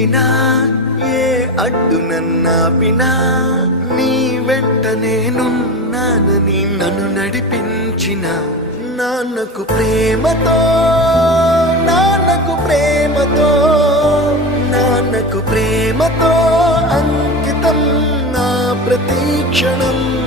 వెళ్ళినా ఏ అడ్డు పినా నీ వెంట నేనున్నానని నన్ను నడిపించిన నాన్నకు ప్రేమతో నాన్నకు ప్రేమతో నాన్నకు ప్రేమతో అంకితం నా ప్రతీక్షణం